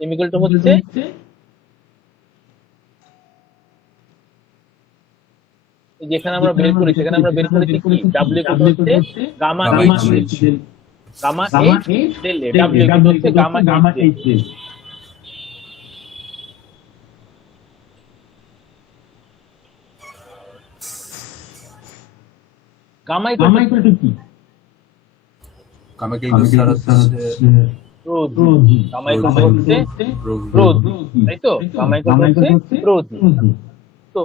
m equal to হচ্ছে যেখানে আমরা বের করি সেখানে আমরা বের করেছি কি w ইকুয়াল টু হচ্ছে gamma h gamma h del a w equal to হচ্ছে gamma h del gamma equal to কি গামা ইকুয়াল টু স্যার হচ্ছে রোধ গামা ইকুয়াল টু হচ্ছে রোধ তাই তো গামা ইকুয়াল টু হচ্ছে রোধ তো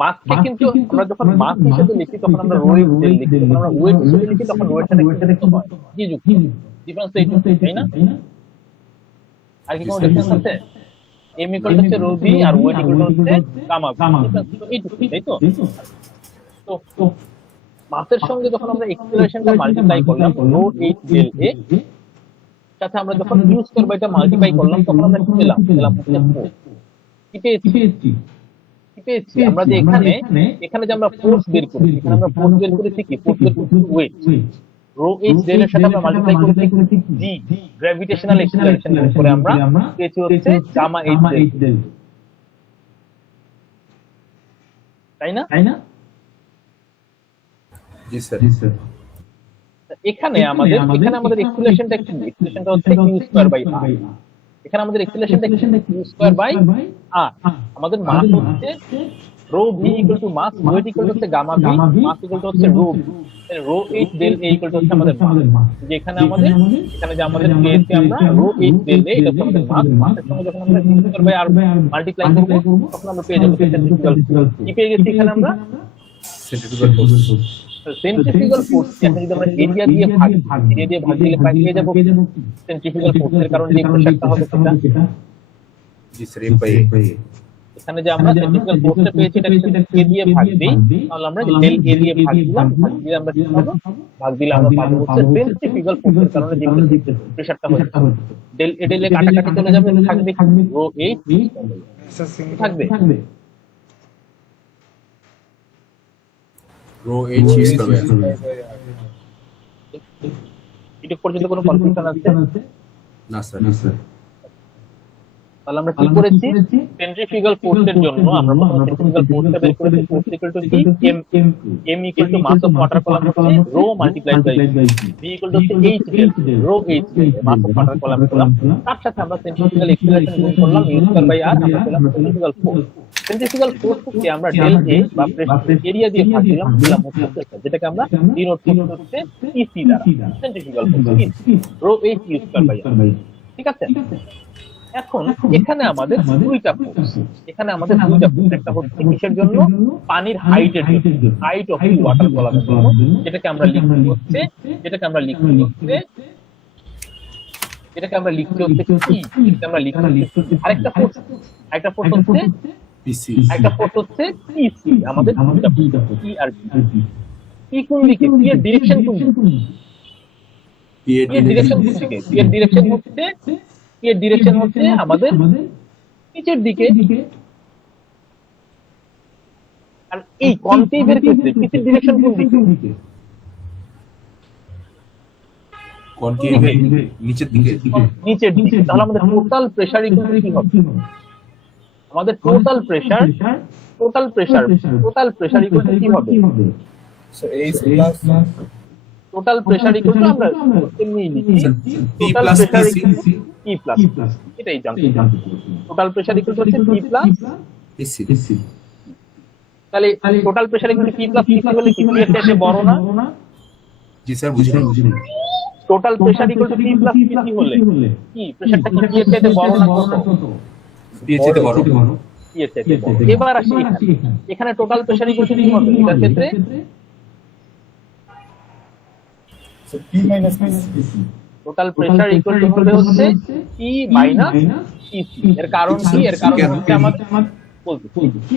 মাসকে কিন্তু আমরা যখন মাস হিসেবে লিখি তখন আমরা রো এর ডেল লিখি যখন আমরা ওয়েট হিসেবে লিখি তখন রো এর সাথে যুক্ত হয় কি যুক্ত ডিফারেন্স তো এইটুকু তাই না আর কি কোনো ডিফারেন্স আছে m ইকুয়াল টু হচ্ছে রো ভি আর ওয়েট ইকুয়াল টু হচ্ছে গামা এইটুকু তাই তো তো মাসের সঙ্গে যখন আমরা এক্সেলারেশনটা মাল্টিপ্লাই করলাম রো এইচ ডেল এ সাথে আমরা যখন ইউ স্কয়ার বাই টা মাল্টিপ্লাই করলাম তখন আমরা কি পেলাম হচ্ছে 4 কি পেয়েছি আমরা যে এখানে যে আমরা ফোর্স বের করি এখানে আমরা ফোর্স বের করেছি কি ফোর্স বের করেছি ওয়েট রো এইচ ডেল এর সাথে আমরা মাল্টিপ্লাই করেছি জি গ্র্যাভিটেশনাল এক্সেলারেশন করে আমরা পেয়েছি হচ্ছে গামা এইচ ডেল তাই না জি স্যার এখানে আমাদের এক্সেলারেশনটা হচ্ছে ইউ স্কয়ার বাই আর এখানে আমাদের এক্সেলারেশনটা ইউ স্কয়ার বাই আর আমাদের মাস হচ্ছে rho V equal to mass weight equal to হচ্ছে gamma V mass equal to হচ্ছে rho H del A equal to হচ্ছে আমাদের মাস যেখানে যে আমাদের পেয়েছি আমরা রো এইচ ডেল এ এটা হচ্ছে আমাদের মাস মাসের সঙ্গে যখন আমরা U square by R multiply করব তখন আমরা পেয়ে যাব সেন্ট্রিফিউগাল কি পেয়ে গেছি এখানে আমরা সেন্ট্রিফিউগাল ফোর্স সেন্ট্রিফিউগাল ফোর্স যদি আমরা এরিয়া দিয়ে ভাগ দিলে পেয়ে যাব সেন্ট্রিফিউগাল ফোর্সের কারণে যে প্রেসারটা হবে সেটা জি স্যার m বাই a এখানে যে আমরা সেন্ট্রিফিউগাল ফোর্সটা পেয়েছি এটা কে দিয়ে ভাগ দেই তাহলে আমরা ডেল এ দিয়ে ভাগ দিলাম আমরা কি পাবো ভাগ দিলে আমরা পাবো হচ্ছে সেন্ট্রিফিউগাল ফোর্সের কারণে যে প্রেসারটা হচ্ছে ডেল এ কাটাকাটি চলে যাবে থাকবে রো এইচ থাকবে রো এইচ স্কয়ার এটা পর্যন্ত কোনো কনফিউশন আছে না স্যার তাহলে আমরা কি করেছি সেন্ট্রিফিউগাল ফোর্সের জন্য আমরা সেন্ট্রিফিউগাল ফোর্সটা বের করেছি ফোর্স ইকুয়াল টু কি m equal to mass of water column হচ্ছে rho multiplied by v equal to হচ্ছে h del rho h mass of water column করলাম তার সাথে আমরা সেন্ট্রিফিউগাল এক্সেলারেশন গুণ করলাম u স্কয়ার বাই r আমরা পেলাম সেন্ট্রিফিউগাল ফোর্সকে আমরা ডেল a বা প্রেসার এরিয়া দিয়ে ভাগ দিলাম হচ্ছে যেটাকে আমরা ডিনোট করতে হচ্ছে ec দ্বারা centrifugal force rho h u square by r ঠিক আছে এখন এখানে আমাদের দুইটা ফোর্স একটা হচ্ছে কিসের জন্য পানির হাইটের জন্য হাইট অফ ওয়াটার কলামের জন্য যেটাকে আমরা লিখছি হচ্ছে আরেকটা ফোর্স হচ্ছে পিসি পিসি আমাদের দুইটা ফোর্স পি আর পি কোন দিকে পি এর ডিরেকশন কোন দিকে পি এর ডিরেকশন হচ্ছে আমাদের নিচের দিকে আর এই কনকেভের ক্ষেত্রে পিসির ডিরেকশন কোন দিকে নিচের দিকে তাহলে আমাদের টোটাল প্রেসার ইকুয়াল কি হবে আমাদের টোটাল প্রেসার ইকুয়াল কি হবে so h plus total pressure equal to আমরা এমনি লিখি P প্লাস P প্লাস এটাই জানতে টোটাল প্রেসার ইকুয়াল টু হচ্ছে P প্লাস পিসি তাহলে total pressure equal to P plus PC হলে কি এর থেকে বড় না জি স্যার বুঝলাম total pressure equal to P plus PC হলে কি প্রেসারটা কি এর থেকে বড় না ছোট P এর থেকে বড় এর থেকে বড় এবার আসি এখানে টোটাল প্রেসার ইকুয়াল টু কি হবে এটার ক্ষেত্রে So P minus PC. Total pressure equal two হবে হচ্ছে P মাইনাস পিসি এর কারণ কি হচ্ছে আমাদের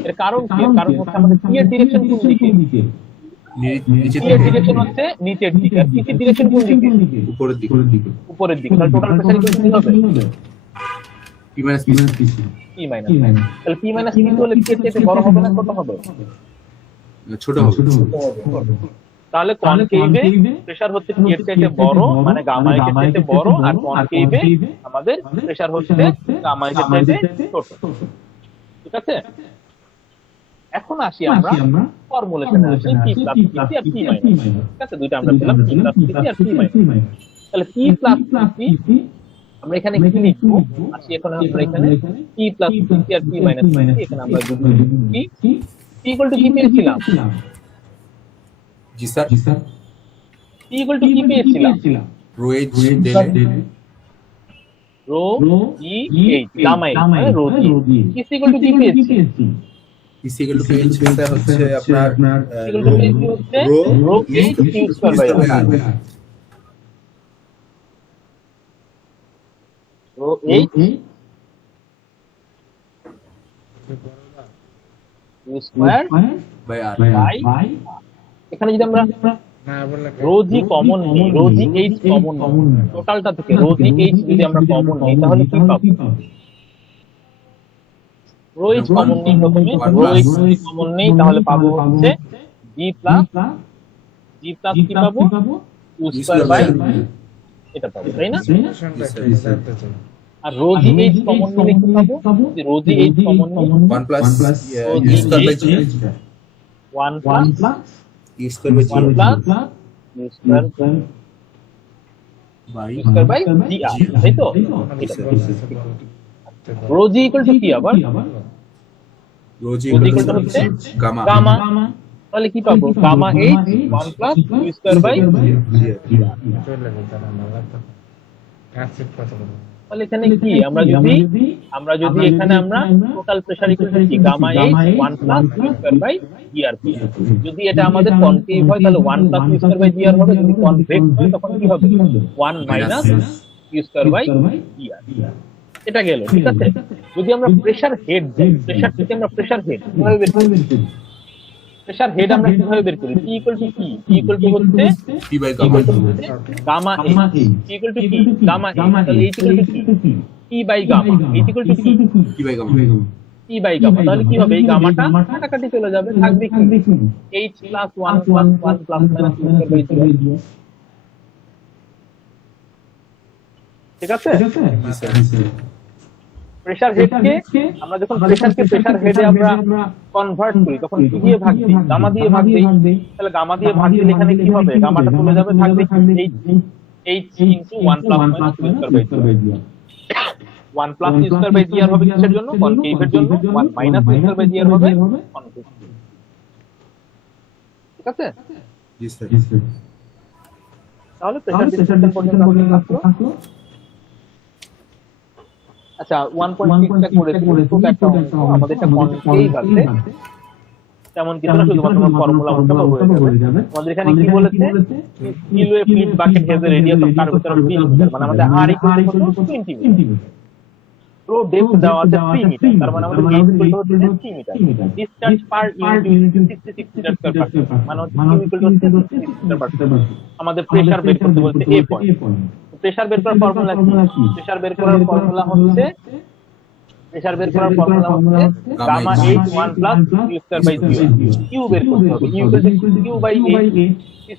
এর কারণ হচ্ছে আমাদের P এর ডিরেকশন কোন দিকে নিচের P এর ডিরেকশন হচ্ছে নিচের দিকে আর পিসির ডিরেকশন কোন দিকে উপরের দিকে তাহলে টোটাল প্রেসার ইকুয়াল টু কি হবে P minus পিসি P মাইনাস তাহলে P মাইনাস পিসি হলে P এর থেকে বড় হবে না ছোট হবে ছোট হবে তাহলে কনকেভে প্রেসার হচ্ছে টি এর চাইতে বড়, মানে গামা এইচ এর চাইতে বড়, আর কনকেভে আমাদের প্রেসার হচ্ছে গামা এইচ এর চাইতে ছোট। ঠিক আছে, এখন আসি আমরা ফর্মুলেশনে আসি পি প্লাস পিসি আর পি মাইনাস। ঠিক আছে, দুইটা আমরা পেলাম, পি প্লাস পিসি আর পি মাইনাস। তাহলে পি প্লাস পিসি আমরা এখানে কি লিখবো? আসি এখন আমরা এখানে পি প্লাস পিসি আর পি মাইনাস পিসি, এখানে আমরা পি ইকুয়াল টু কি পেয়েছিলাম? জি স্যার। পি ইকুয়াল টু কি পেয়েছিলাম? Rho H del rho E H gamma H মানে rho G. PC equal to কি পেয়েছি? পিসি ইকুয়াল টু এইচ স্যার হচ্ছে আপনার ইকুয়াল টু পেয়েছি হচ্ছে rho H Q square by R. Rho H Q square by R. By, এখানে যদি আমরা রো জি কমন নিই, রো জি এইচ কমন নিই টোটালটা থেকে, রো জি এইচ যদি আমরা কমন নিই তাহলে কি পাবো? রো এইচ কমন নিই প্রথমে, রো এইচ যদি কমন নিই তাহলে পাবো হচ্ছে জি প্লাস কি পাবো? কিউ স্কয়ার বাই এটা পাবো, তাই না? আর রো জি এইচ কমন নিলে কি পাবো? যদি রো জি এইচ কমন নিই 1 plus u square by g 1 plus u square by g 1 plus Q square by g r, তাই তো? রো জি ইকুয়াল টু কি আবার? Rho g rho g equal to হচ্ছে গামা গামা, তাহলে কি পাবো? Gamma H 1 plus Q square by, তাহলে এখানে কি আমরা যদি এখানে আমরা টোটাল প্রেসার ইকুয়াল টু কি gamma H 1 plus Q square by g R P. যদি এটা আমাদের কনকেভ হয় তাহলে 1 plus Q square by g r হবে, যদি কনভেক্স হয় তখন কি হবে? 1 minus q square by g আর। এটা গেল, ঠিক আছে। যদি আমরা প্রেসার হেড যাই, প্রেসার থেকে আমরা প্রেসার হেড কিভাবে বের করি? প্রেসার হেড আমরা কিভাবে বের করি? পি ইকুয়াল টু কি? পি ইকুয়াল টু হচ্ছে p by gamma gamma h. P equal to কি? Gamma h. তাহলে এইচ ইকুয়াল টু কি? P by gamma. H equal to কি? P by gamma p by gamma. তাহলে কি হবে? এই গামাটা কাটাকাটি চলে যাবে, থাকবে কি? H plus 1 plus 1 plus minus q square by g. ঠিক আছে, জি স্যার। প্রেসার হেডকে আমরা যখন প্রেসারকে প্রেসার হেডে আমরা কনভার্ট করি তখন কি দিয়ে ভাগ দিই? গামা দিয়ে ভাগ দিই। তাহলে গামা দিয়ে ভাগ দিলে এখানে কি হবে? গামাটা চলে যাবে, থাকবে h into 1 plus minus q square by g. 1 plus Q square by g r হবে কিসের জন্য? কনকেভের জন্য। 1 minus q square by g r হবে কনকেভ। ঠিক আছে, জি স্যার। তাহলে প্রেসার ডিসট্রিবিউশন পর্যন্ত আমাদের আসলো। আচ্ছা, 1.6 টা করেছি, খুব একটা অংশ আমাদের এটা কনকেভ আছে তেমন কিছু না, শুধুমাত্র ফর্মুলা অনুসারে হয়ে যাবে। আমাদের এখানে কি বলেছে? Kilo a fit bucket has a radius of curvature of 3 metre, মানে আমাদের r equal to 20 metre. Flow depth দেওয়া আছে 3 মিটার, তার মানে আমাদের এইচ ইকুয়াল টু হচ্ছে 3 metre. Discharge per unit 66 metre per second, মানে হচ্ছে Q equal to 66 metre per second. আমাদের প্রেসার বের করতে বলতে এ পয়েন্ট। প্রেসার বের করার ফর্মুলা কি? প্রেসার বের করার ফর্মুলা হচ্ছে gamma H 1 plus Q square by G. Q বের করতে হবে, Q equal to Q by H.